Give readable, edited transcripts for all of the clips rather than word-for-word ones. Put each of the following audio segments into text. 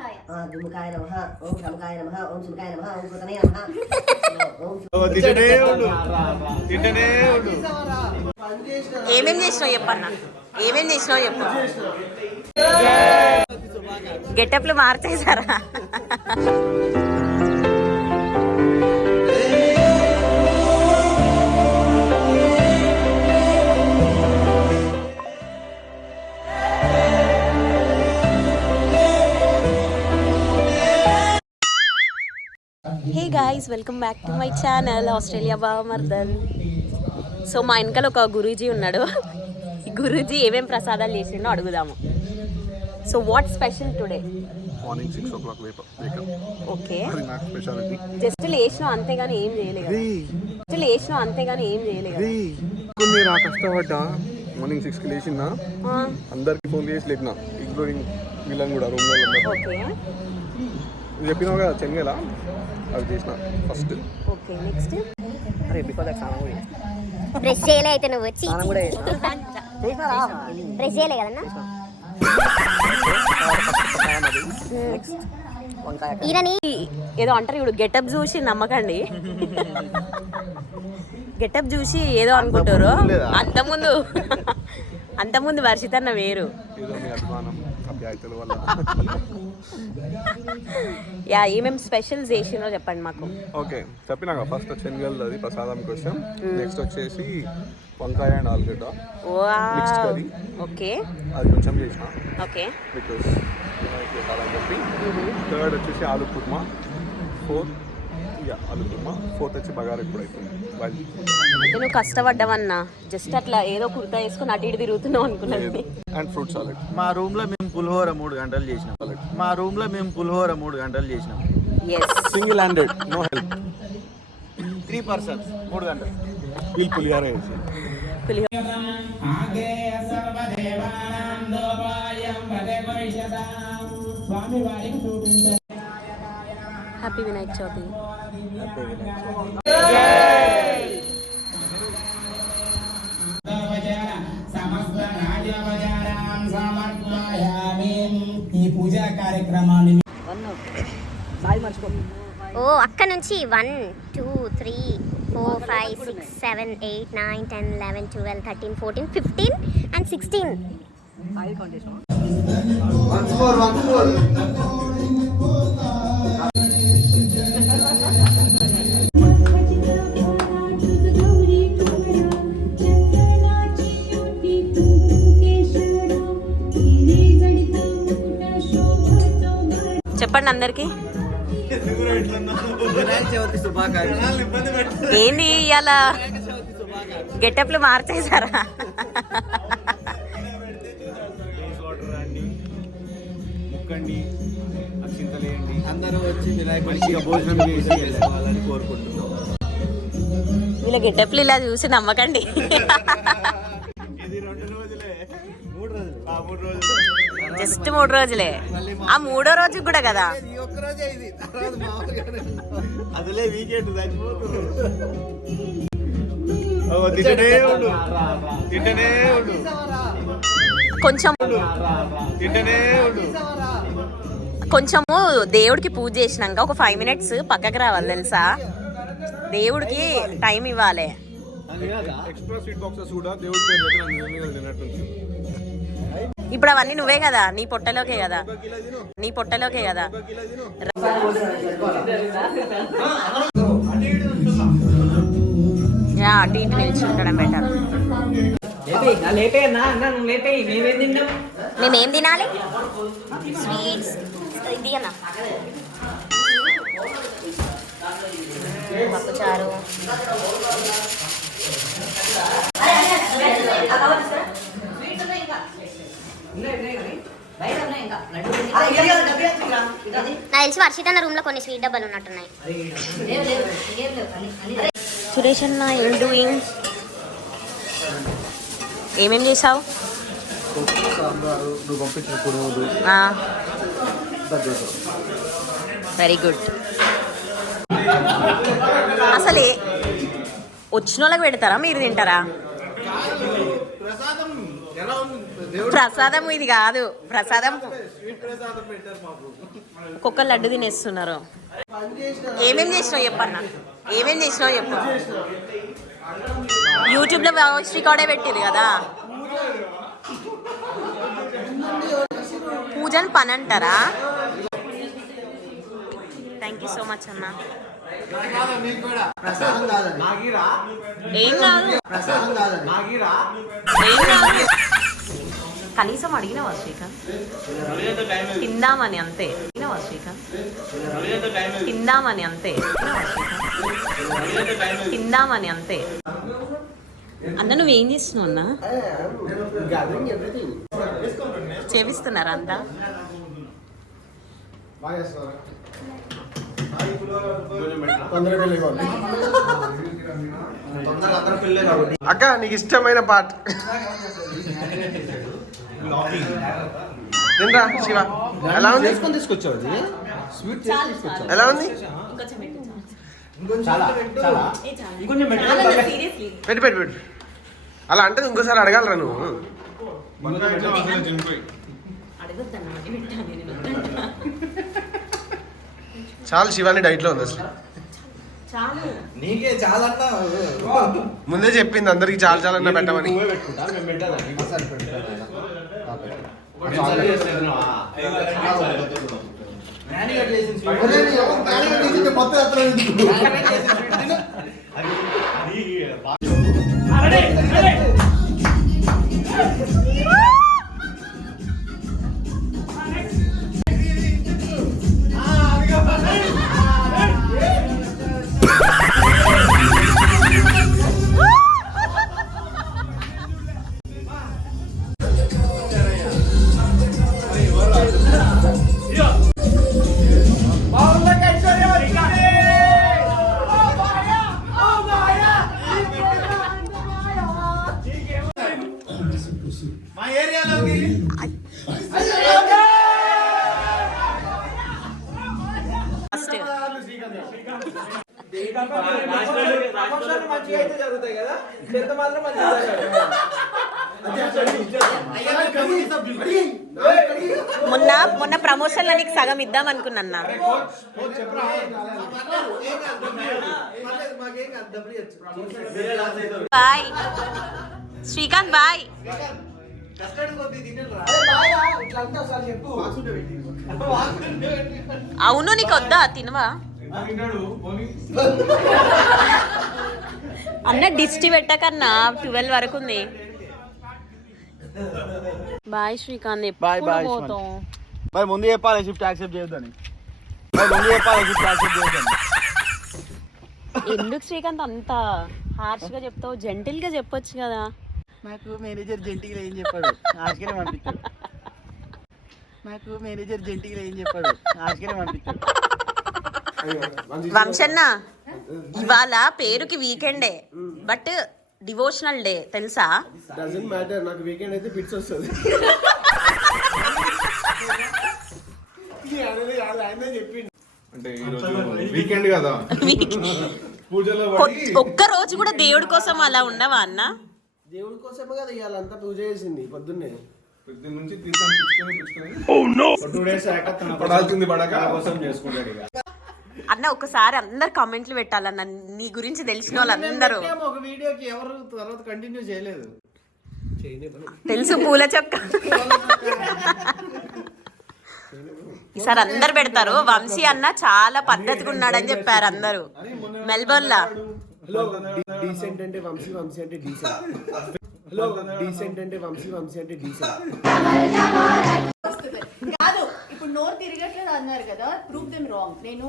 దుమ్ముకాయ నమః, ఓం శంకాయ నమః, ఓం శివకాయ నమః, ఓం కృతనే నమః. ఏమేం చేసినావు చెప్పన్న, ఏమేం చేసినావు చెప్పు. గెటప్లు మార్చేసారా? Hey guys, welcome back to my channel Australia బావమర్దన్. సో మా వెనకాల ఒక గురూజీ ఉన్నాడు. ఈ గురూజీ ఏమేం ప్రసాదాలు చేసిండో అడుగుదాము. So what special today? Morning 6 o'clock wake up. Okay, అది నాకు స్పెషాలిటీ. జస్ట్ లేచినావు అంతేగాని ఏం చేయలేదు కదా? జస్ట్ లేచినావు అంతేగాని ఏం చేయలేదు కదా? కొన్ని రా కష్టపడ్డా. మార్నింగ్ 6కి లేచినా, అందరికి ఫోన్ చేసి లేపినా, ఇంక్లూడింగ్ వీళ్ళని కూడా రూమ్ లో. ఓకే, చెప్పినావు కదా చెన్నైలా, అవి చేసిన ఫస్ట్. ఓకే, నెక్స్ట్ అరే బిఫోర్ దట్ స్నానం కూడా బ్రష్ చేయలే అయితే నువ్వు స్నానం కూడా బ్రష్ చేయలే కదన్నా. నెక్స్ట్ వంకాయ ఈయనని ఏదో అంటారు ఇప్పుడు, గెటప్ చూసి నమ్మకండి. గెటప్ చూసి ఏదో అనుకుంటారు. అంతకుముందు వర్షితన్న వేరు. ఏదో మీ అభిమానం అభ్యాయతల వల్ల. యా, ఏమేమి స్పెషల్స్ చేసినో చెప్పండి మాకు. ఓకే, చెప్పినాక ఫస్ట్ శనగలు అది ప్రసాదం కోసం. నెక్స్ట్ వచ్చేసి వంకాయ అండ్ ఆలుగడ్డ మిక్స్డ్ కర్రీ. ఓకే, అది కొంచెం చేసిన. ఓకే, బికాస్ పెట్టాలని చెప్పి. థర్డ్ వచ్చేసి ఆలు కుర్మా. ఆలు కుర్మా. ఫోర్త్ వచ్చి బగారా ఇప్పుడు అయిపోయింది. అయితే నువ్వు కష్టపడ్డావన్నా, జస్ట్ అట్లా ఏదో కుర్తా వేసుకుని అటు ఇటు తిరుగుతున్నావు అనుకున్నాను. And fruit salad. మా రూమ్ లో మేము పులిహోర 3 గంటలు చేసినాం. 3 గంటలు చేసినాం. Single handed, no help. 3 persons 3 గంటలు. వీళ్ళు పులిహార వేసి. హ్యాపీ వినాయక చవితి. ఈ పూజా కార్యక్రమాన్ని ఓ అక్క నుంచి 1 2 3 4 5 6 7 8 9 10 11 12 13 14 15 and 16. చెప్పండి అందరికి. వినాయక చవితి శుభాకాంక్షలు. ఏంది ఇవాళ గెటప్లు మార్చేసారా? ముక్కండి, అక్షింతలేయండి, అందరూ వచ్చి వినాయకుడికి భోజనం చేసి వెళ్ళాలని కోరుకుంటున్నాం. వీళ్ళ గెటప్లు ఇలా చూసి నమ్మకండి. జస్ట్ 3 రోజులే. ఆ 3వ రోజు కూడా కదా. అదిలే వీకెండ్ కొంచెము దేవుడికి పూజ చేసినాక ఒక 5 minutes పక్కకి రావాలి తెలుసా? దేవుడికి టైం ఇవ్వాలి. ఎక్స్ట్రా స్వీట్ బాక్సెస్ కూడా దేవుడి పేరు తిన్నట్టు. ఇప్పుడు అవన్నీ నువ్వే కదా, నీ పొట్టలోకే కదా. అటు ఇటు నిల్చుంటడం బెటర్. మేమేం తినాలి? స్వీట్స్ ఇది అన్న, పప్పుచారు, నాకు తెలిసి వర్షిత్ అన్న రూమ్ లో కొన్ని స్వీట్ డబ్బాలు ఉన్నట్టున్నాయి. సురేష్ అన్న ఏం డూయింగ్? ఏమేం చేసావు? Very good. అసలే వచ్చిన వాళ్ళకి పెడతారా, మీరు తింటారా? ప్రసాదం ఇది కాదు. ప్రసాదం ఒక్కొక్క లడ్డు తినేస్తున్నారు. ఏమేం చేసినావు చెప్పన్నా, ఏమేం చేసినావు చెప్పు. యూట్యూబ్లో వాయిస్ రికార్డే పెట్టింది కదా. పూజని పని అంటారా? థ్యాంక్ యూ సో మచ్ అన్న. ఏం కాదు, ఏం కాదు. కనీసం అడిగినవా శ్రీకాంత్? తిందామని అంతే. అడిగినవా శ్రీకాంత్? తిందామని అంతే. తిందామని అంతే. అన్న నువ్వేం చేస్తున్నావు అన్న? చేపిస్తున్నారా అంతా? అక్క నీకు ఇష్టమైన పార్ట్ తిండ్రా శివ. ఎలా ఉంది? ఎలా ఉంది? పెట్టు పెట్టు పెట్టు. అలా అంటే ఇంకోసారి అడగాలరా నువ్వు. చాలు శివాని డైట్ లో ఉంది అసలు. నీకే చాలా ముందే చెప్పింది అందరికి చాలా చాలా అన్న పెట్టమని. మొన్న ప్రమోషన్లో నీకు సగం ఇద్దాం అనుకున్నా. Bye Srikanth bye. అవును నీకు వద్దా తినవా అన్న? డిస్టి పెట్టకన్నా 12 వరకు ఉంది. బాయ్ శ్రీకాంత్. ఎప్పుడు పోతాం? మరి ముందు చెప్పాలి షిఫ్ట్ యాక్సెప్ట్ చేయొద్దని. మరి ముందు చెప్పాలి షిఫ్ట్ యాక్సెప్ట్ చేయొద్దని. ఎందుకు శ్రీకాంత్ అంత హార్ష్ గా చెప్తావు? జెంటిల్ గా చెప్పొచ్చు కదా. నాకు మేనేజర్ జెంటిగా ఏం చెప్పాడు, ఆశకనే పంపించాడు. నాకు మేనేజర్ జెంటిగా ఏం చెప్పాడు, ఆశకనే పంపించాడు. వంశన్న ఇవాళ పేరుకి వీకెండే, బట్ డివోషనల్ డే తెలుసా? డజంట్ మ్యాటర్, నాకు వీకెండ్ అయితే పిట్స్ వస్తుంది. అంటే ఈరోజు వీకెండ్ కదా, పూజలో ఒక్క రోజు కూడా దేవుడి కోసం అలా ఉండవా అన్న? దేవుడి కోసమే కదా ఇవాళంతా పూజ చేసింది పొద్దున్నే. పొద్దున్న నుంచి తీసుకొని 2 days పడాల్సింది పడక కోసం చేసుకుంటాడు ఇక. అన్న ఒకసారి అందరు కామెంట్లు పెట్టాలన్న, నీ గురించి తెలిసిన వాళ్ళందరూ. ఒక వీడియోకి ఎవరు తర్వాత కంటిన్యూ చేయలేదు. తెలుసు పూల చొక్క. ఈసారి అందరు పెడతారు. వంశీ అన్న చాలా పద్ధతిగా ఉన్నాడని చెప్పారు అందరూ మెల్బోర్న్ లా. హలో డీసెంట్ అంటే వంశీ, వంశీ అంటే డీసెంట్. హలో డీసెంట్ అంటే వంశీ, వంశీ అంటే డీసెంట్. కాదు, ఇప్పుడు నోరు తిరగట్లేదు అన్నారు కదా, ప్రూవ్ దెమ్ రాంగ్. నేను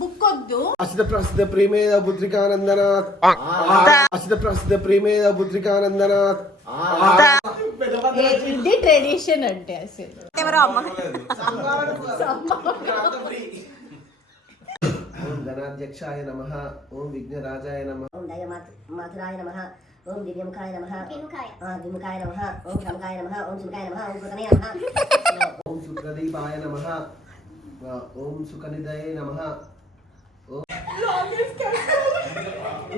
బుక్ వద్దు. అసిత ప్రసిద్ధ ప్రేమేద పుత్రికానందన, అసిత ప్రసిద్ధ ప్రేమేద పుత్రికానందన. ఇది ట్రెడిషన్ అంటే అసలు. ఎవరో అమ్మ ఓం గణాధ్యక్షాయ నమః, ఓం విఘ్నరాజాయ నమః, ఓం దయమాతురాయ నమః, ఓం దివ్యముఖాయ నమః, దిముఖాయ నమః, ఓం శంకాయ నమః, ఓం శుకాయ నమః, ఓం కృతనే నమః, ఓం శుక్రదీపాయ నమః, ఓం సుఖనిధయే నమః.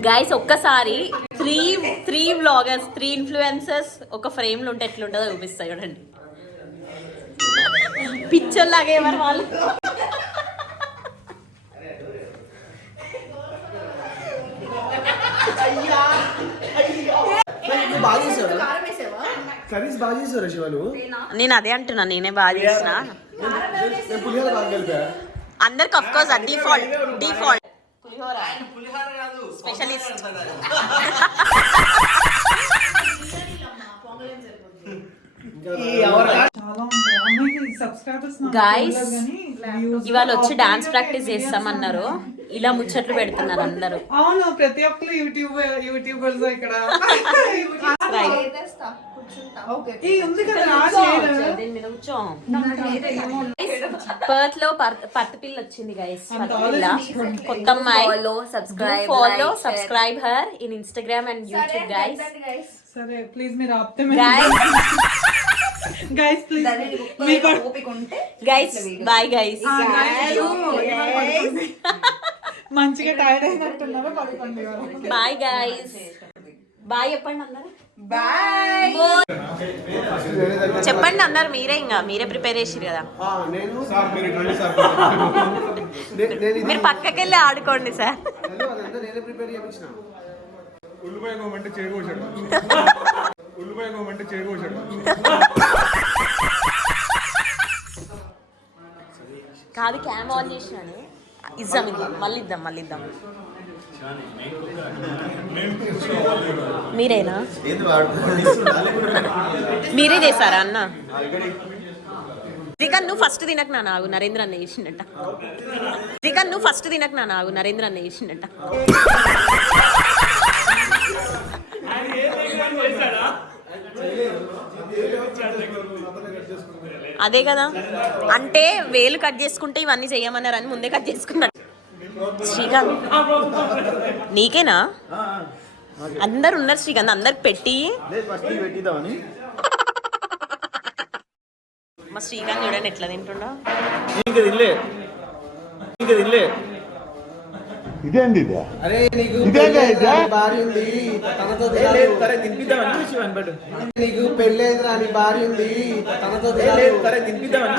గైస్ ఒక్కసారి త్రీ వ్లాగర్స్, 3 ఇన్ఫ్లుయెన్సర్స్ ఒక ఫ్రేమ్ లో ఉంటే ఎట్లుంటుందో చూపిస్తాయి చూడండి. పిచ్చోళ్ళలాగా ఎవరు వాళ్ళు. బాగా చేసావా కారం వేసావా? కర్రీస్ బాగా చేసారా శివ నువ్వు? నేను అదే అంటున్నా, నేనే బాగా చేసిన. నేను పులిహోర బాగా కలిపా. అందరికి of course default specialist. Guys ఇవాళ వచ్చి డాన్స్ ప్రాక్టీస్ చేస్తామన్నారు, ఇలా ముచ్చట్లు పెడుతున్నారు అందరూ. అవును, ప్రతి ఒక్కరు యూట్యూబర్స్ ఇక్కడ. పర్త్ లో పర్త్ పిల్ల వచ్చింది గైస్. కొత్త అమ్మాయి. Follow subscribe her in Instagram and YouTube guys. సరే ప్లీజ్ మీరు ఆప్తే guys please guys bye guys. మంచిగా టైర్డ్ అయినట్టున్నారు, పడుకోండి. Bye guys. బాయ్ చెప్పండి అందరు. చెప్పండి అందరు. మీరే ప్రిపేర్ చేసిరు కదా, మీరు పక్కకి వెళ్ళి ఆడుకోండి సార్. నేనే ప్రిపేర్ చేయించిన. ఉల్లిపాయ కోమంటే చేయకూడదు. ఉల్లిపాయ కోమంటే చేయకూడదు. కాదు క్యామ్ ఆన్ చేసినాను. ఇద్దాం ఇది, మళ్ళీ ఇద్దాం. మీరేనా? మీరే చేశారా అన్న? శ్రీకాంత్ నువ్వు ఫస్ట్ తినక నా నాగు నరేంద్ర అన్న చేసిండట. అదే కదా, అంటే వేలు కట్ చేసుకుంటే ఇవన్నీ చేయమన్నారని ముందే కట్ చేసుకున్నాడు. శ్రీకాంత్ నీకేనా? అందరు ఉన్నారు శ్రీకాంత్, అందరికి పెట్టి. మా శ్రీకాంత్ చూడండి ఎట్లా తింటుండా. అరే నీకు భార్య ఉంది, తనతో నీకు పెళ్ళి అయింది రా, నీ భార్య ఉంది, తనతో తినిపిద్దామని.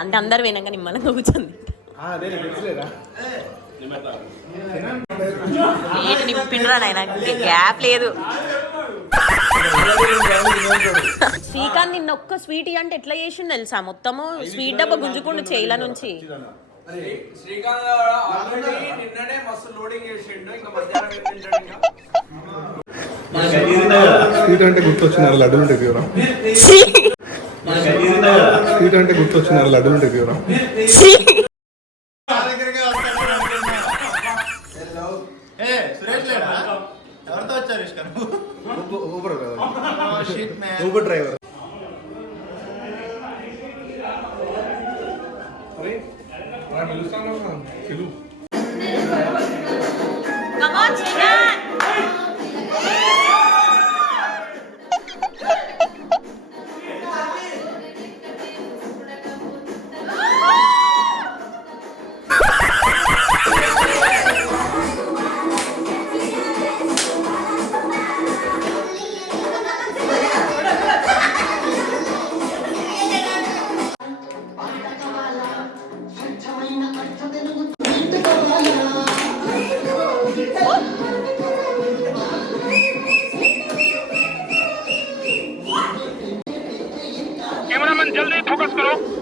అంటే అందరు పోయినాక నిమ్మలంగా కూర్చొని ఏంటి నింపిండ్రా నాయన, గ్యాప్ లేదు. శ్రీకాంత్ నిన్న ఒక్క స్వీట్ అంటే ఎట్లా చేసిండు తెలుసా, మొత్తము స్వీట్ డబ్బా గుంజుకుండు చేయల నుంచి. స్వీట్ అంటే గుర్తొచ్చినారు లడ్డూలు దగ్గర. స్వీట్ అంటే గుర్తొచ్చినారు లడ్డూలు దగ్గర. Uber driver. कैमरामैन जल्दी फोकस करो.